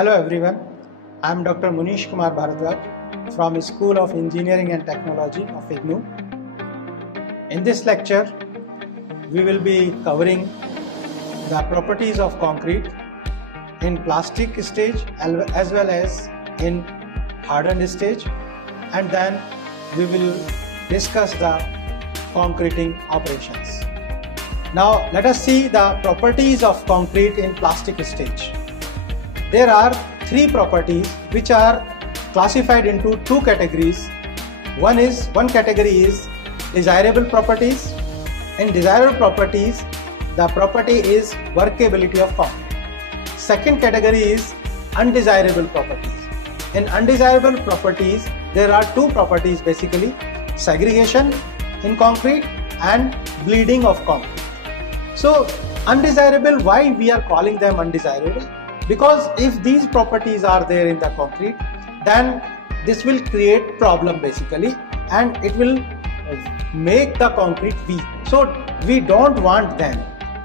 Hello everyone, I am Dr. Munish Kumar Bharadwaj from School of Engineering and Technology of IGNOU. In this lecture, we will be covering the properties of concrete in plastic stage as well as in hardened stage, and then we will discuss the concreting operations. Now let us see the properties of concrete in plastic stage. There are three properties which are classified into two categories. One category is desirable properties. In desirable properties, the property is workability of concrete. Second category is undesirable properties. In undesirable properties, there are two properties basically: segregation in concrete and bleeding of concrete. So undesirable, why we are calling them undesirable? Because if these properties are there in the concrete, then this will create problem basically, and it will make the concrete weak. So we don't want them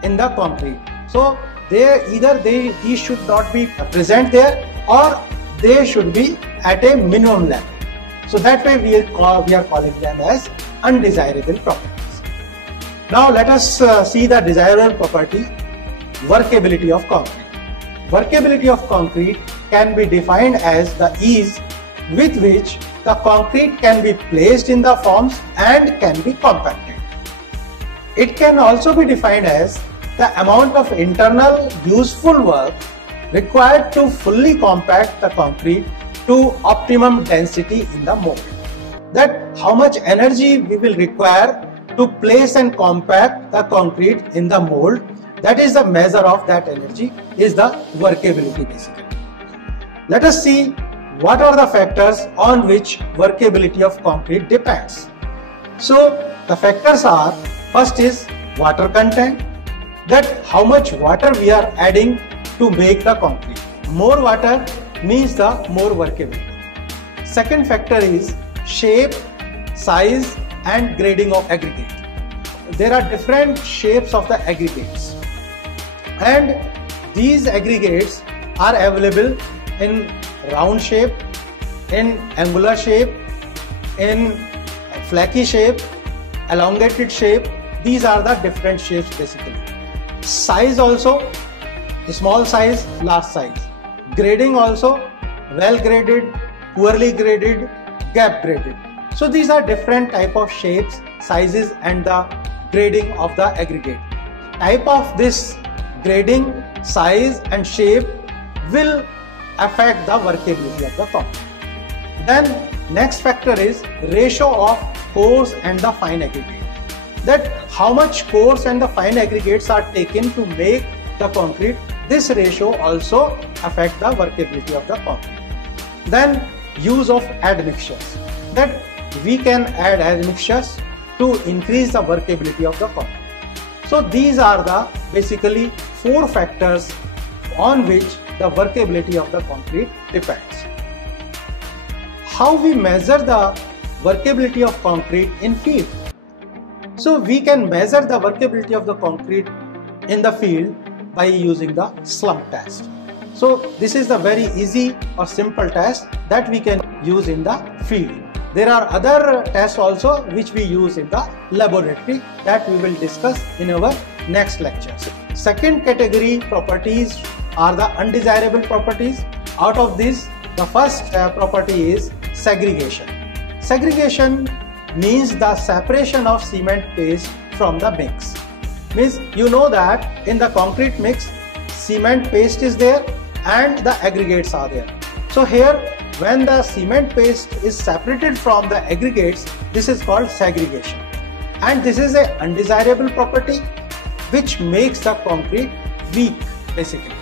in the concrete. So these should not be present there, or they should be at a minimum level. So that way we are calling them as undesirable properties. Now let us see the desirable property, workability of concrete. Workability of concrete can be defined as the ease with which the concrete can be placed in the forms and can be compacted. It can also be defined as the amount of internal useful work required to fully compact the concrete to optimum density in the mold. That how much energy we will require to place and compact the concrete in the mold, that is the measure of that energy, is the workability basically. Let us see what are the factors on which workability of concrete depends. So the factors are, first is water content, that how much water we are adding to make the concrete. More water means the more workability. Second factor is shape, size and grading of aggregate. There are different shapes of the aggregates, and these aggregates are available in round shape, in angular shape, in flaky shape, elongated shape. These are the different shapes basically. Size also, small size, large size. Grading also, well graded, poorly graded, gap graded. So these are different type of shapes, sizes and the grading of the aggregate. Type of this grading, size and shape will affect the workability of the concrete. Then next factor is ratio of coarse and the fine aggregate. That how much coarse and the fine aggregates are taken to make the concrete. This ratio also affects the workability of the concrete. Then use of admixtures. That we can add admixtures to increase the workability of the concrete. So these are the basically four factors on which the workability of the concrete depends. How we measure the workability of concrete in field? So we can measure the workability of the concrete in the field by using the slump test. So this is the very easy or simple test that we can use in the field. There are other tests also which we use in the laboratory that we will discuss in our next lectures. Second category properties are the undesirable properties. Out of this, the first property is segregation. Segregation means the separation of cement paste from the mix. Means you know that in the concrete mix, cement paste is there and the aggregates are there. So here, when the cement paste is separated from the aggregates, this is called segregation. And this is an undesirable property which makes the concrete weak basically.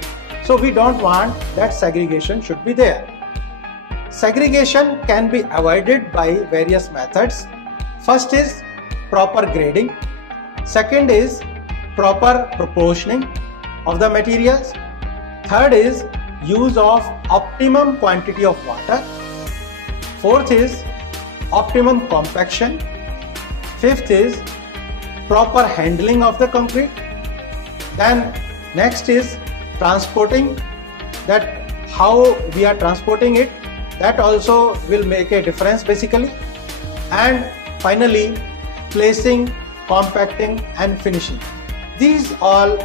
So we don't want that segregation should be there. Segregation can be avoided by various methods. First is proper grading. Second is proper proportioning of the materials. Third is use of optimum quantity of water. Fourth is optimum compaction. Fifth is proper handling of the concrete. Then next is transporting, that how we are transporting it, that also will make a difference basically. And finally, placing, compacting and finishing. These all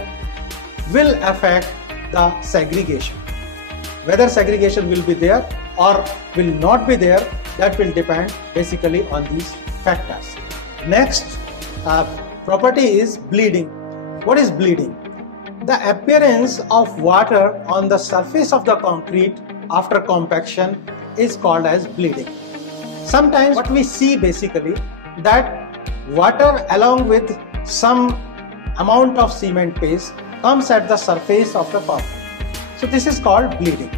will affect the segregation. Whether segregation will be there or will not be there, that will depend basically on these factors. Next property is bleeding. What is bleeding? The appearance of water on the surface of the concrete after compaction is called as bleeding. Sometimes what we see basically that water along with some amount of cement paste comes at the surface of the concrete. So this is called bleeding.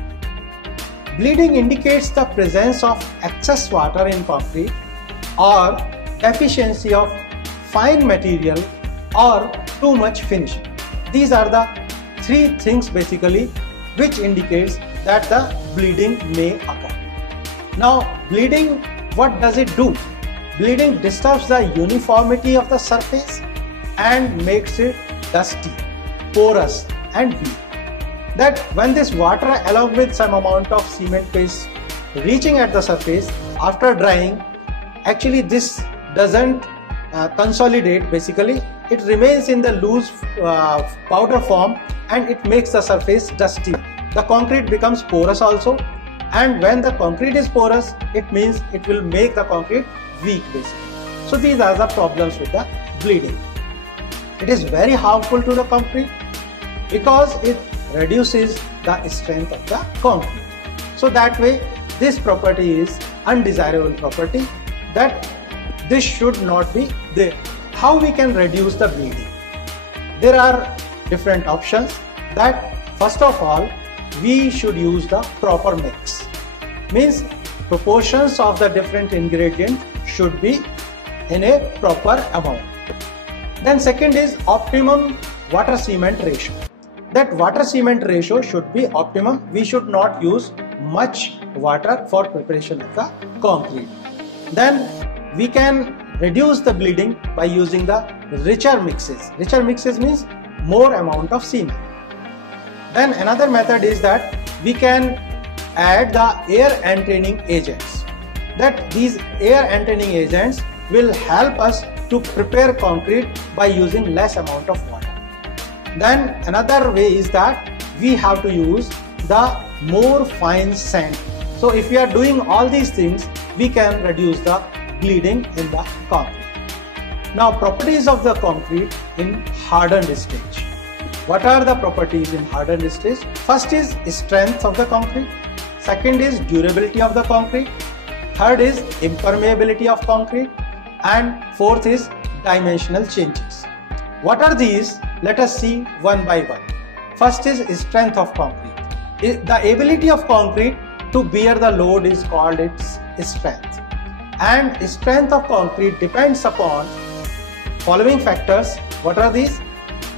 Bleeding indicates the presence of excess water in concrete or deficiency of fine material or too much finishing. These are the three things basically which indicates that the bleeding may occur. Now bleeding, what does it do? Bleeding disturbs the uniformity of the surface and makes it dusty, porous and weak. That when this water along with some amount of cement paste reaching at the surface after drying, actually this doesn't consolidate basically, it remains in the loose powder form and it makes the surface dusty. The concrete becomes porous also, and when the concrete is porous, it means it will make the concrete weak basically. So these are the problems with the bleeding. It is very harmful to the concrete because it reduces the strength of the concrete. So that way this property is undesirable property, that this should not be there. How we can reduce the bleeding? There are different options. That first of all, we should use the proper mix. Means proportions of the different ingredients should be in a proper amount. Then second is optimum water cement ratio. That water cement ratio should be optimum. We should not use much water for preparation of the concrete. Then we can reduce the bleeding by using the richer mixes. Richer mixes means more amount of cement. Then another method is that we can add the air entraining agents. That these air entraining agents will help us to prepare concrete by using less amount of water. Then another way is that we have to use the more fine sand. So if we are doing all these things, we can reduce the bleeding in the concrete. Now properties of the concrete in hardened stage. What are the properties in hardened stage? First is strength of the concrete. Second is durability of the concrete. Third is impermeability of concrete. And fourth is dimensional changes. What are these? Let us see one by one. First is strength of concrete. The ability of concrete to bear the load is called its strength. And strength of concrete depends upon following factors. What are these?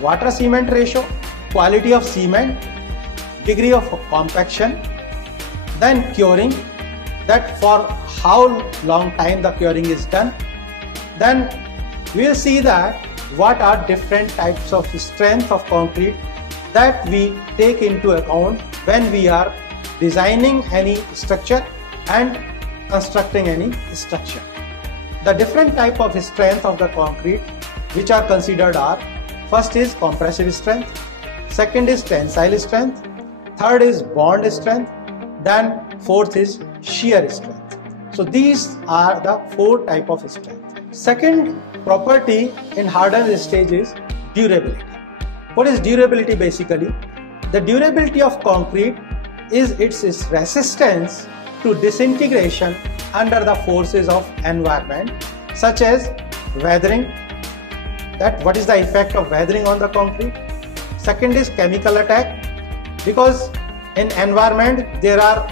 Water cement ratio, quality of cement, degree of compaction, then curing, that for how long time the curing is done. Then we will see that what are different types of strength of concrete that we take into account when we are designing any structure and constructing any structure. The different type of strength of the concrete which are considered are: first is compressive strength, second is tensile strength, third is bond strength, then fourth is shear strength. So these are the four type of strength. Second property in hardened stage is durability. What is durability basically? The durability of concrete is its resistance to disintegration under the forces of environment, such as weathering. That what is the effect of weathering on the concrete? Second is chemical attack, because in environment there are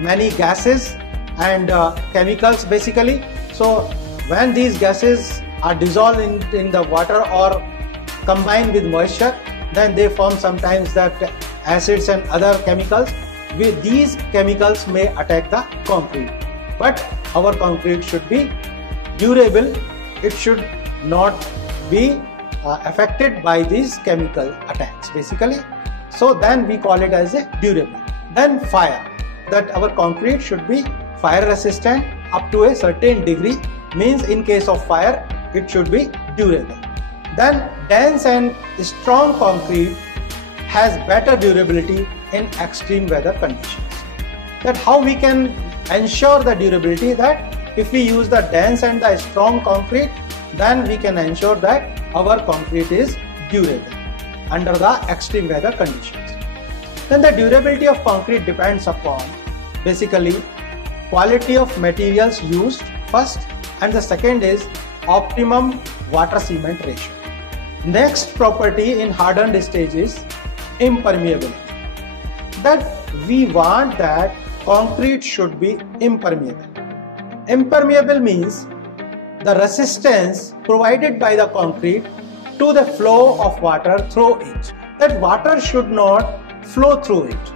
many gases and chemicals basically. So when these gases are dissolved in the water or combined with moisture, then they form sometimes that acids and other chemicals. With these chemicals may attack the concrete, but our concrete should be durable. It should not be affected by these chemical attacks basically. So then we call it as a durable. Then fire, that our concrete should be fire resistant up to a certain degree, means in case of fire it should be durable. Then dense and strong concrete has better durability in extreme weather conditions. That how we can ensure the durability, that if we use the dense and the strong concrete, then we can ensure that our concrete is durable under the extreme weather conditions. Then the durability of concrete depends upon basically quality of materials used first, and the second is optimum water cement ratio. Next property in hardened stage is impermeability. That we want that concrete should be impermeable. Impermeable means the resistance provided by the concrete to the flow of water through it. That water should not flow through it.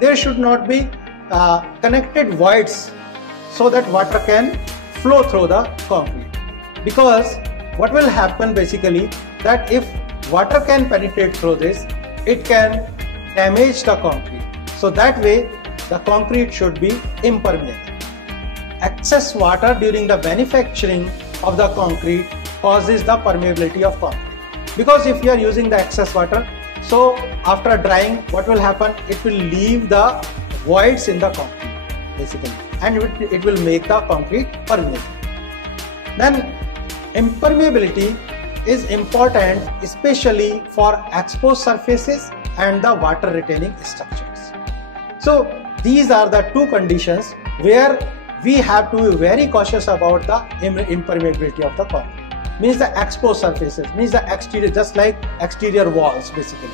There should not be connected voids so that water can flow through the concrete. Because what will happen basically, that if water can penetrate through this, it can damage the concrete. So that way the concrete should be impermeable. Excess water during the manufacturing of the concrete causes the permeability of concrete. Because if you are using the excess water, so after drying, what will happen? It will leave the voids in the concrete basically, and it will make the concrete permeable. Then impermeability is important especially for exposed surfaces and the water retaining structures. So these are the two conditions where we have to be very cautious about the impermeability of the concrete. Means the exposed surfaces, means the exterior, just like exterior walls basically.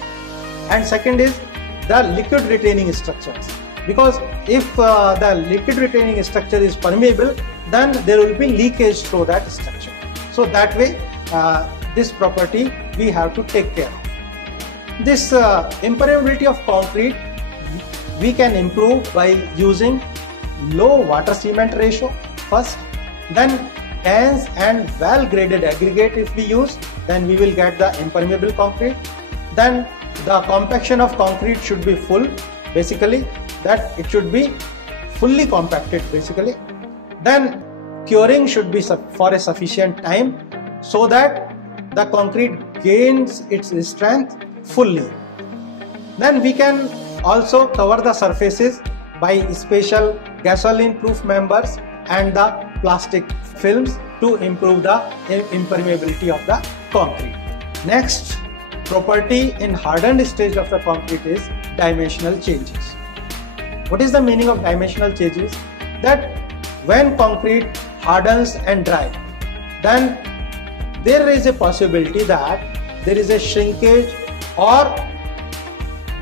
And second is the liquid retaining structures, because if the liquid retaining structure is permeable, then there will be leakage through that structure. So that way this property we have to take care of. This impermeability of concrete we can improve by using low water cement ratio first, then dense and well graded aggregate if we use, then we will get the impermeable concrete. Then the compaction of concrete should be full basically, that it should be fully compacted basically. Then curing should be for a sufficient time so that the concrete gains its strength fully. Then we can also cover the surfaces by special gasoline proof members and the plastic films to improve the impermeability of the concrete. Next property in hardened stage of the concrete is dimensional changes. What is the meaning of dimensional changes? That when concrete hardens and dries, then there is a possibility that there is a shrinkage, or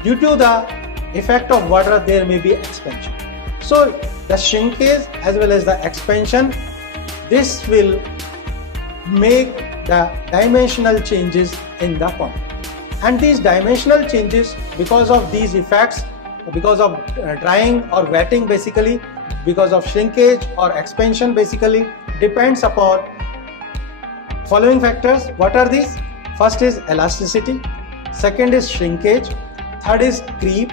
due to the effect of water there may be expansion. So the shrinkage as well as the expansion, this will make the dimensional changes in the concrete. And these dimensional changes, because of these effects, because of drying or wetting basically, because of shrinkage or expansion basically, depends upon following factors. What are these? First is elasticity, second is shrinkage, third is creep,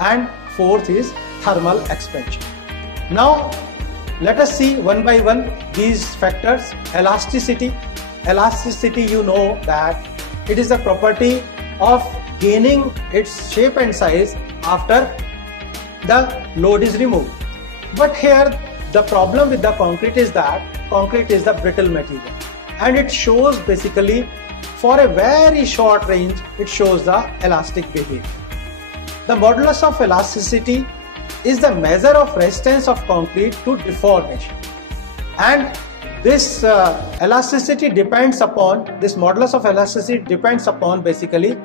and fourth is thermal expansion. Now let us see one by one these factors. Elasticity. Elasticity, you know that it is the property of gaining its shape and size after the load is removed. But here the problem with the concrete is that concrete is the brittle material, and it shows basically for a very short range it shows the elastic behavior. The modulus of elasticity is the measure of resistance of concrete to deformation, and this elasticity depends upon, this modulus of elasticity depends upon basically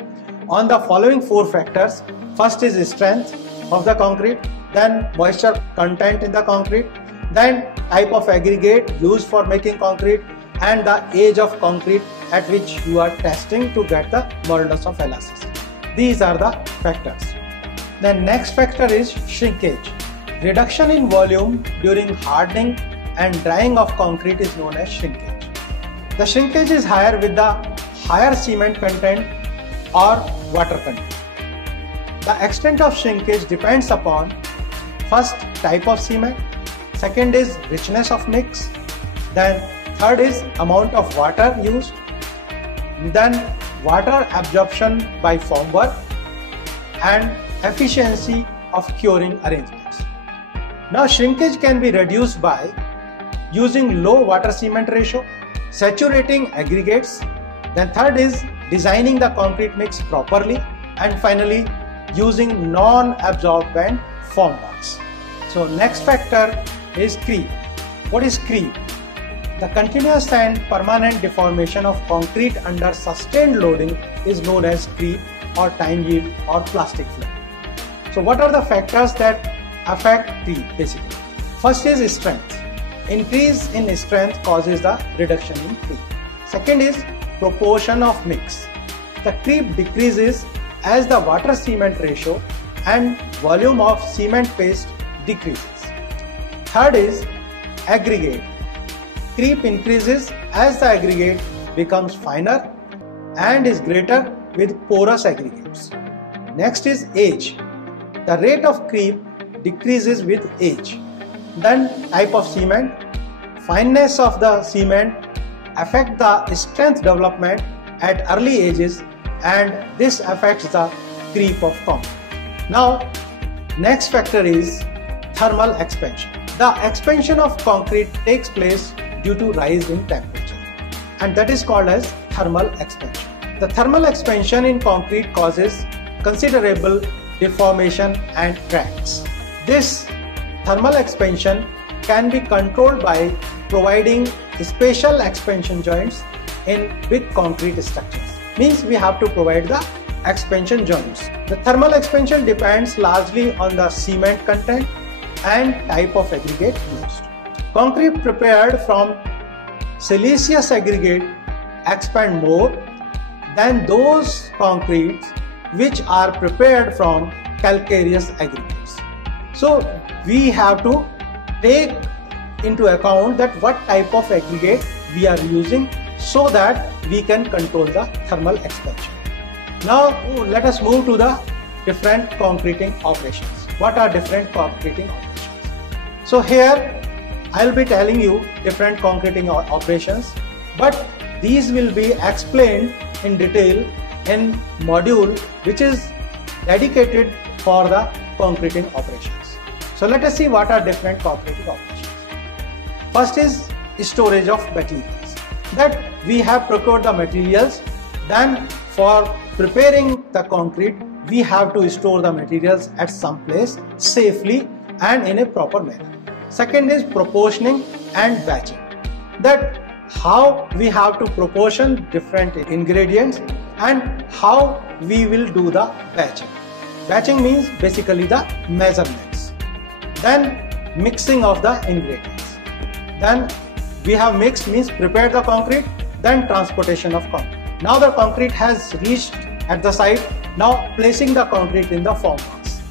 on the following four factors. First is strength of the concrete, then moisture content in the concrete, then type of aggregate used for making concrete, and the age of concrete at which you are testing to get the modulus of elasticity. These are the factors. The next factor is shrinkage. Reduction in volume during hardening and drying of concrete is known as shrinkage. The shrinkage is higher with the higher cement content or water content. The extent of shrinkage depends upon first type of cement, second is richness of mix, then third is amount of water used, then water absorption by formwork and efficiency of curing arrangements. Now shrinkage can be reduced by using low water cement ratio, saturating aggregates, then third is designing the concrete mix properly, and finally using non-absorbent formworks. So next factor is creep. What is creep? The continuous and permanent deformation of concrete under sustained loading is known as creep or time yield or plastic film. So what are the factors that affect creep basically? First is strength. Increase in strength causes the reduction in creep. Second is proportion of mix. The creep decreases as the water cement ratio and volume of cement paste decreases. Third is aggregate. Creep increases as the aggregate becomes finer and is greater with porous aggregates. Next is age. The rate of creep decreases with age. Then type of cement. Fineness of the cement affect the strength development at early ages, and this affects the creep of concrete. Now next factor is thermal expansion. The expansion of concrete takes place due to rise in temperature, and that is called as thermal expansion. The thermal expansion in concrete causes considerable deformation and cracks. This thermal expansion can be controlled by providing special expansion joints in big concrete structures. Means we have to provide the expansion joints. The thermal expansion depends largely on the cement content and type of aggregate used. Concrete prepared from siliceous aggregate expand more than those concretes which are prepared from calcareous aggregates. So we have to take into account that what type of aggregate we are using so that we can control the thermal expansion. Now let us move to the different concreting operations. What are different concreting operations? So here I will be telling you different concreting operations, but these will be explained in detail in module which is dedicated for the concreting operations. So let us see what are different concreting operations. First is storage of materials. That we have procured the materials, then for preparing the concrete we have to store the materials at some place safely and in a proper manner. Second is proportioning and batching. That how we have to proportion different ingredients and how we will do the batching. Batching means basically the measurements. Then mixing of the ingredients. Then we have mixed means prepared the concrete, then transportation of concrete. Now the concrete has reached at the site, now placing the concrete in the formworks.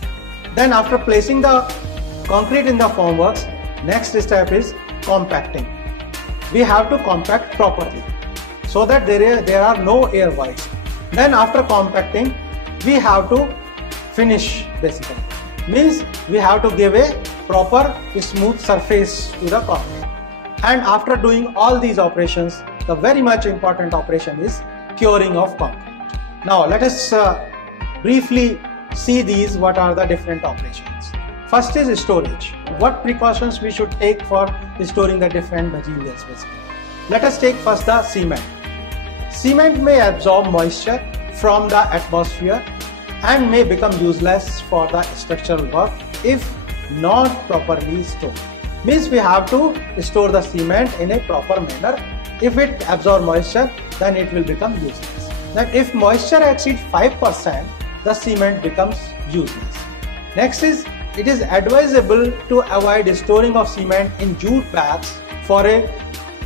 Then after placing the concrete in the formworks, next step is compacting. We have to compact properly so that there are no air voids. Then after compacting we have to finish basically. Means we have to give a proper smooth surface to the concrete. And after doing all these operations, the very much important operation is curing of concrete. Now let us briefly see these, what are the different operations. First is storage. What precautions we should take for storing the different materials basically. Let us take first the cement. Cement may absorb moisture from the atmosphere and may become useless for the structural work if not properly stored. Means we have to store the cement in a proper manner. If it absorbs moisture, then it will become useless. Then if moisture exceeds 5%, the cement becomes useless. Next is, it is advisable to avoid storing of cement in jute bags for a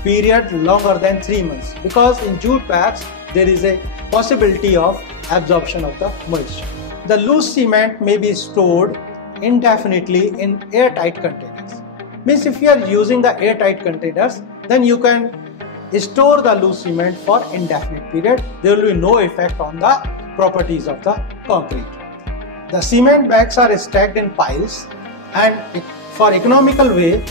period longer than 3 months, because in jute bags there is a possibility of absorption of the moisture. The loose cement may be stored indefinitely in airtight containers. Means if you are using the airtight containers, then you can store the loose cement for indefinite period. There will be no effect on the properties of the concrete. the cement bags are stacked in piles, and for economical way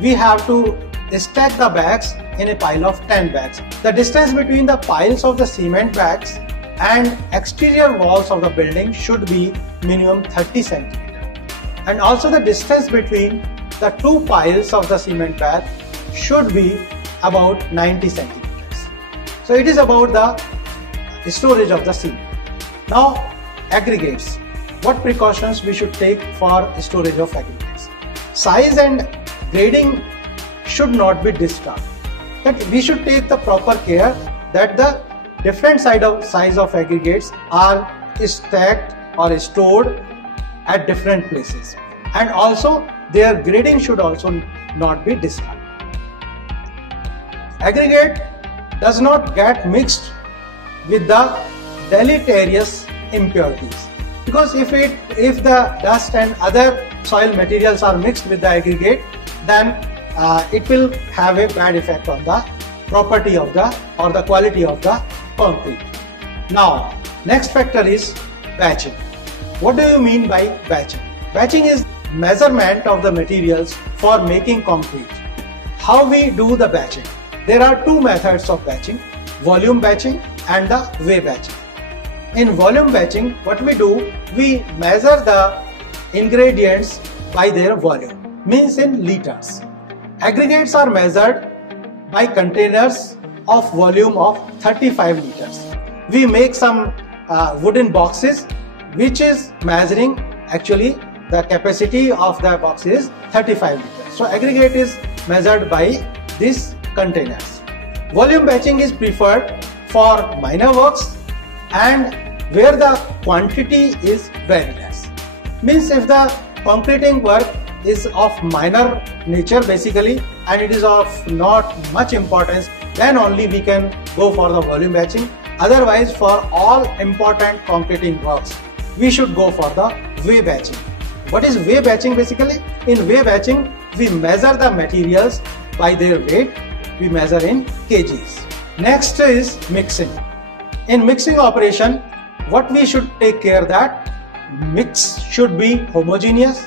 we have to stack the bags in a pile of 10 bags. The distance between the piles of the cement bags and exterior walls of the building should be minimum 30 centimeters, and also the distance between the two piles of the cement bag should be about 90 centimeters. So it is about the storage of the cement. Now aggregates. What precautions we should take for storage of aggregates? Size and grading should not be disturbed. But we should take the proper care that the different size of aggregates are stacked or stored at different places, and also their grading should also not be disturbed. Aggregate does not get mixed with the deleterious impurities, because if the dust and other soil materials are mixed with the aggregate, then it will have a bad effect on the property of the quality of the concrete. Now next factor is batching. What do you mean by batching? Batching is measurement of the materials for making concrete. How we do the batching? There are two methods of batching: volume batching and the weigh batching. In volume batching, what we do, we measure the ingredients by their volume, means in liters. Aggregates are measured by containers of volume of 35 liters. We make some wooden boxes which is measuring actually the capacity of the box is 35 liters. So aggregate is measured by these containers. Volume batching is preferred for minor works and where the quantity is very less. Means if the concreting work is of minor nature basically and it is of not much importance, then only we can go for the volume batching. Otherwise, for all important concreting works, we should go for the weigh batching. What is weigh batching basically? In weigh batching, we measure the materials by their weight. We measure in kgs. Next is mixing. In mixing operation, what we should take care that mix should be homogeneous,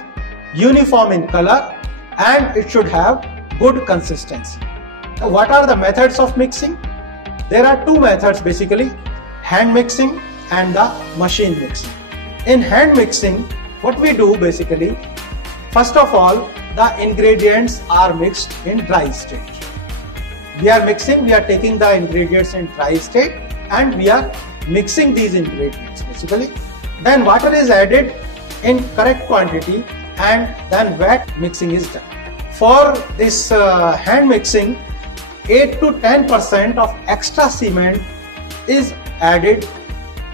uniform in color, and it should have good consistency. What are the methods of mixing? There are two methods basically: hand mixing and the machine mixing. In hand mixing, what we do basically, first of all, the ingredients are mixed in dry state. We are taking the ingredients in dry state and we are mixing these ingredients basically. Then water is added in correct quantity and then wet mixing is done. For this hand mixing, 8 to 10% of extra cement is added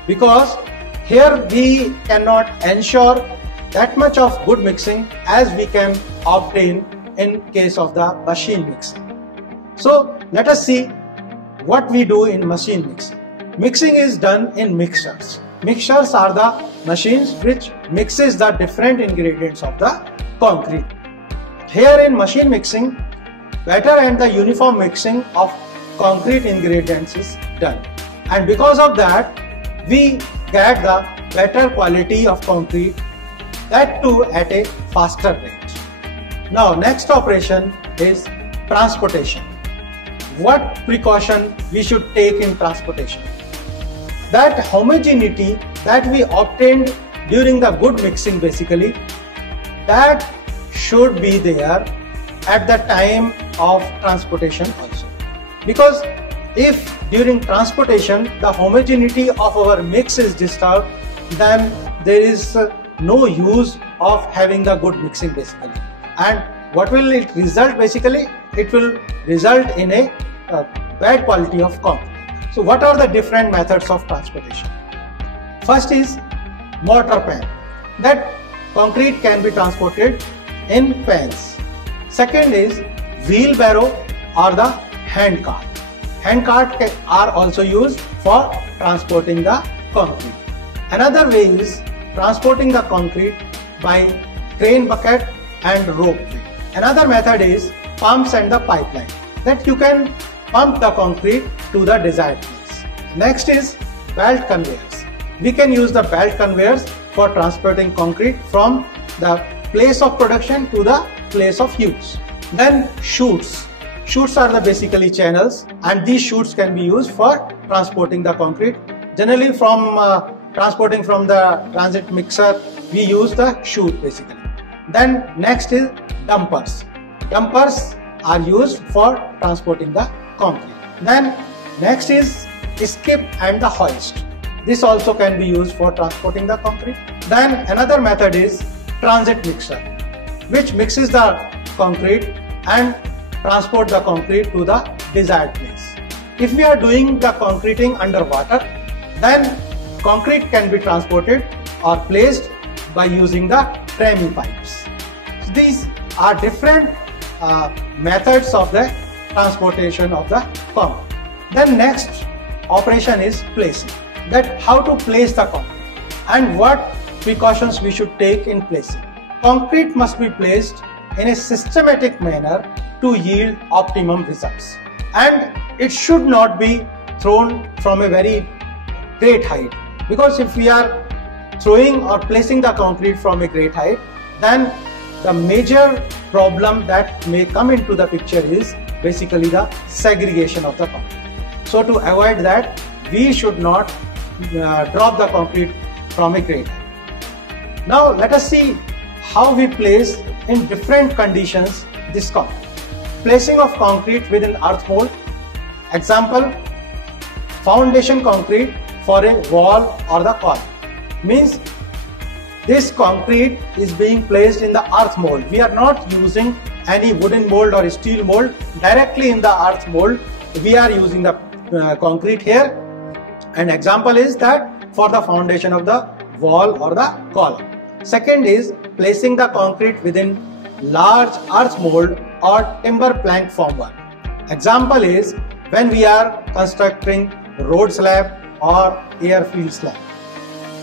because here we cannot ensure that much of good mixing as we can obtain in case of the machine mixing. So let us see what we do in machine mixing. Mixing is done in mixers. Mixers are the machines which mixes the different ingredients of the concrete. Here in machine mixing, better and the uniform mixing of concrete ingredients is done, and because of that we get the better quality of concrete, that too at a faster rate. Now next operation is transportation. What precaution we should take in transportation? That homogeneity that we obtained during the good mixing basically, that should be there at the time of transportation also. Because if during transportation the homogeneity of our mix is disturbed, then there is no use of having the good mixing basically. And what will it result basically? It will result in a bad quality of concrete. So what are the different methods of transportation? First is mortar pan. That concrete can be transported in pans. Second is wheelbarrow or the hand cart. Hand cart are also used for transporting the concrete. Another way is transporting the concrete by crane bucket and rope way. Another method is pumps and the pipeline, that you can pump the concrete to the desired place. Next is belt conveyors. We can use the belt conveyors for transporting concrete from the place of production to the place of use. Then chutes. Chutes are the basically channels, and these chutes can be used for transporting the concrete. Generally from transporting from the transit mixer, we use the chute basically. Then next is dumpers. Dumpers are used for transporting the concrete. Then next is skip and the hoist. This also can be used for transporting the concrete. Then another method is transit mixer, which mixes the concrete and transport the concrete to the desired place. If we are doing the concreting underwater, then concrete can be transported or placed by using the Tremie pipes. So these are different methods of the transportation of the concrete. Then next operation is placing. That how to place the concrete and what precautions we should take in placing. Concrete must be placed in a systematic manner to yield optimum results, and it should not be thrown from a very great height, because if we are throwing or placing the concrete from a great height, then the major problem that may come into the picture is basically the segregation of the concrete. So to avoid that, we should not drop the concrete from a great height. Now let us see how we place in different conditions this concrete. Placing of concrete within earth mold. Example, foundation concrete for a wall or the column. Means this concrete is being placed in the earth mold. We are not using any wooden mold or steel mold. Directly in the earth mold, we are using the concrete here. An example is that for the foundation of the wall or the column. Second is placing the concrete within large earth mold or timber plank formwork. Example is when we are constructing road slab or airfield slab.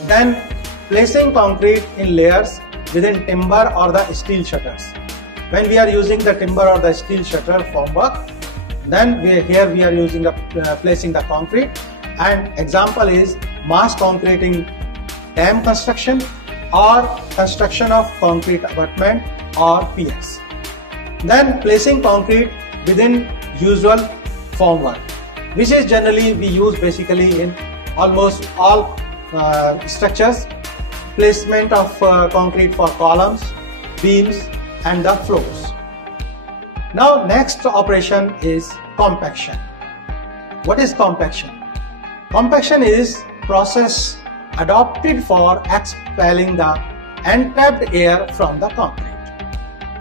Then placing concrete in layers within timber or the steel shutters. When we are using the timber or the steel shutter formwork, then here we are using placing the concrete. And example is mass concreting dam construction or construction of concrete abutment or piers. Then placing concrete within usual formwork, which is generally we use basically in almost all structures. Placement of concrete for columns, beams and the floors. Now next operation is compaction. What is compaction? Compaction is process adopted for expelling the entrapped air from the concrete.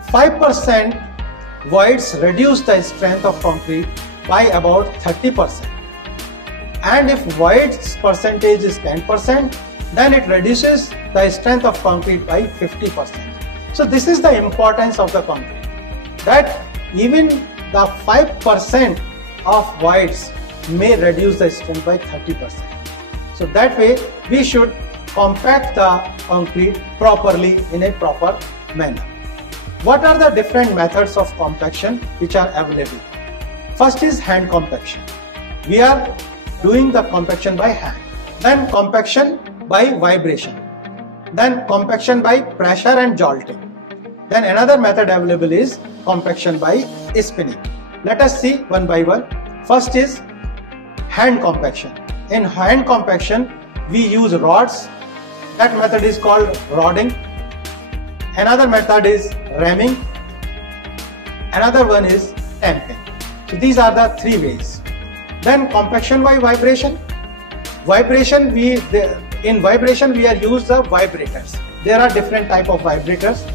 5% voids reduce the strength of concrete by about 30%. And if voids percentage is 10%, then it reduces the strength of concrete by 50%. So this is the importance of the concrete, that even the 5% of voids may reduce the strength by 30%. So that way we should compact the concrete properly in a proper manner. What are the different methods of compaction which are available? First is hand compaction. We are doing the compaction by hand. Then compaction by vibration. Then compaction by pressure and jolting. Then another method available is compaction by spinning. Let us see one by one. First is hand compaction. In hand compaction, we use rods. That method is called rodding. Another method is ramming. Another one is tamping. So these are the three ways. Then compaction by vibration. In vibration we are used the vibrators. There are different type of vibrators.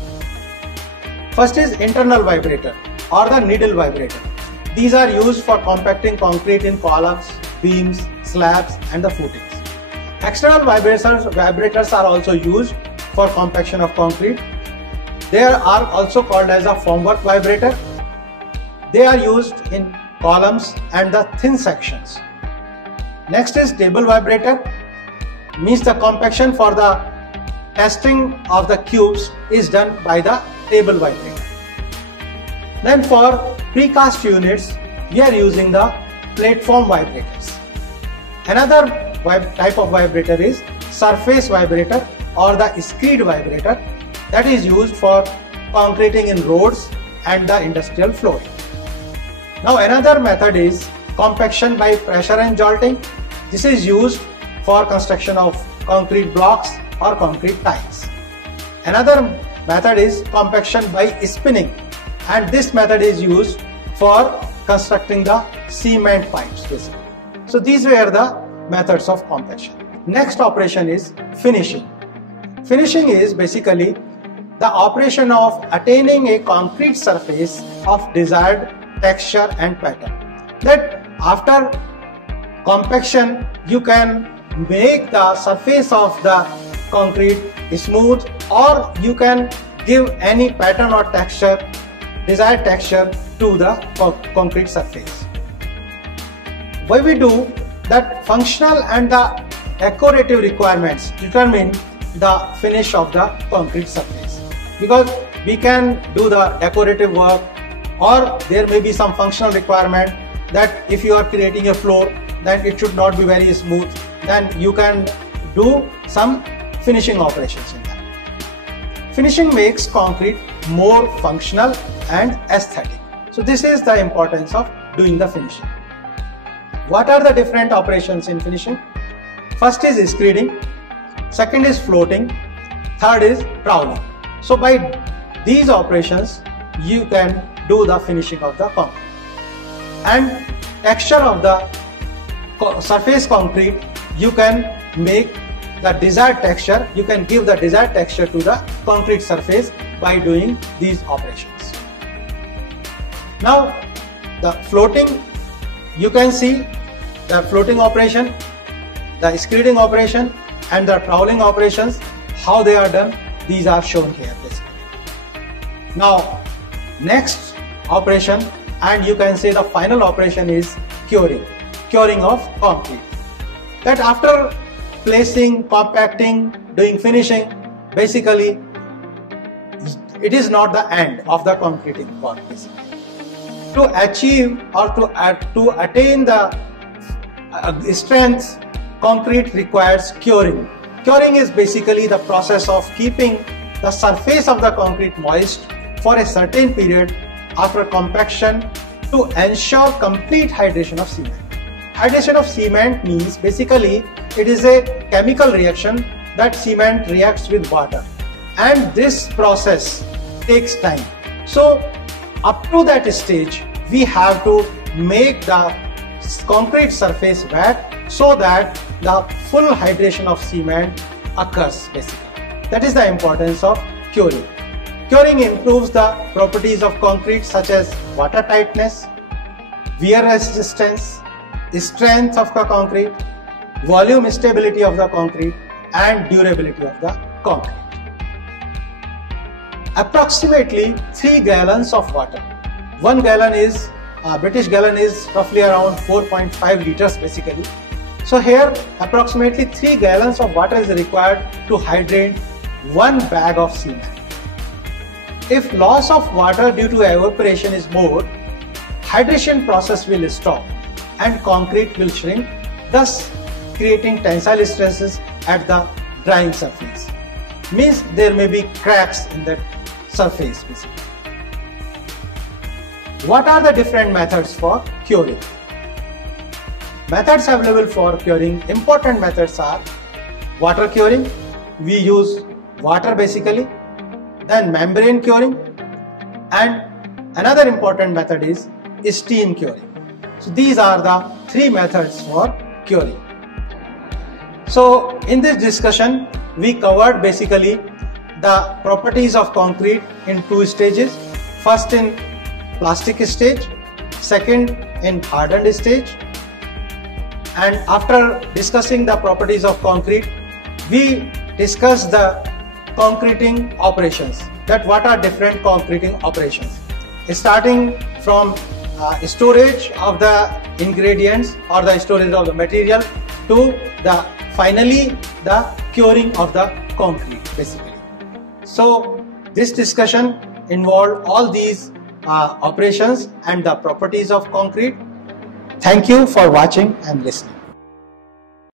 First is internal vibrator or the needle vibrator. These are used for compacting concrete in columns, beams, slabs and the footings. External vibrators are also used for compaction of concrete. They are also called as a formwork vibrator. They are used in columns and the thin sections. Next is table vibrator. Means the compaction for the testing of the cubes is done by the table vibrator. Then for precast units, we are using the platform vibrators. Another type of vibrator is surface vibrator or the screed vibrator that is used for concreting in roads and the industrial flooring. Now another method is compaction by pressure and jolting. This is used for construction of concrete blocks or concrete tiles. Another method is compaction by spinning, and this method is used for constructing the cement pipes basically. So these were the methods of compaction. Next operation is finishing. Finishing is basically the operation of attaining a concrete surface of desired texture and pattern. That after compaction you can make the surface of the concrete smooth, or you can give any pattern or texture, desired texture to the concrete surface. Why we do that? Functional and the decorative requirements determine the finish of the concrete surface, because we can do the decorative work, or there may be some functional requirement that if you are creating a floor, then it should not be very smooth, then you can do some finishing operations in that. Finishing makes concrete more functional and aesthetic. So this is the importance of doing the finishing. What are the different operations in finishing? First is screeding, second is floating, third is troweling. So by these operations you can do the finishing of the concrete. And texture of the surface concrete, you can make the desired texture, you can give the desired texture to the concrete surface by doing these operations. Now the floating, you can see the floating operation, the screeding operation and the troweling operations, how they are done, these are shown here basically. Now next operation, and you can say the final operation, is curing of concrete. That after placing, compacting, doing finishing, basically it is not the end of the concreting part basically. To achieve or to attain the strength, concrete requires curing. Curing is basically the process of keeping the surface of the concrete moist for a certain period after compaction to ensure complete hydration of cement. Hydration of cement means basically it is a chemical reaction that cement reacts with water, and this process takes time. So up to that stage we have to make the concrete surface wet so that the full hydration of cement occurs basically. That is the importance of curing. Curing improves the properties of concrete such as water tightness, wear resistance, strength of the concrete, volume stability of the concrete and durability of the concrete. Approximately 3 gallons of water. 1 gallon is, British gallon is roughly around 4.5 liters basically. So here approximately 3 gallons of water is required to hydrate 1 bag of cement. If loss of water due to evaporation is more, hydration process will stop and concrete will shrink, thus creating tensile stresses at the drying surface. Means there may be cracks in that surface basically. What are the different methods for curing? Methods available for curing, important methods are water curing, we use water basically, then membrane curing, and another important method is steam curing. So these are the 3 methods for curing. So in this discussion we covered basically the properties of concrete in 2 stages. First in plastic stage, second in hardened stage, and after discussing the properties of concrete we discussed the concreting operations, that what are different concreting operations, starting from storage of the ingredients or the storage of the material to the finally the curing of the concrete basically. So this discussion involved all these operations and the properties of concrete. Thank you for watching and listening.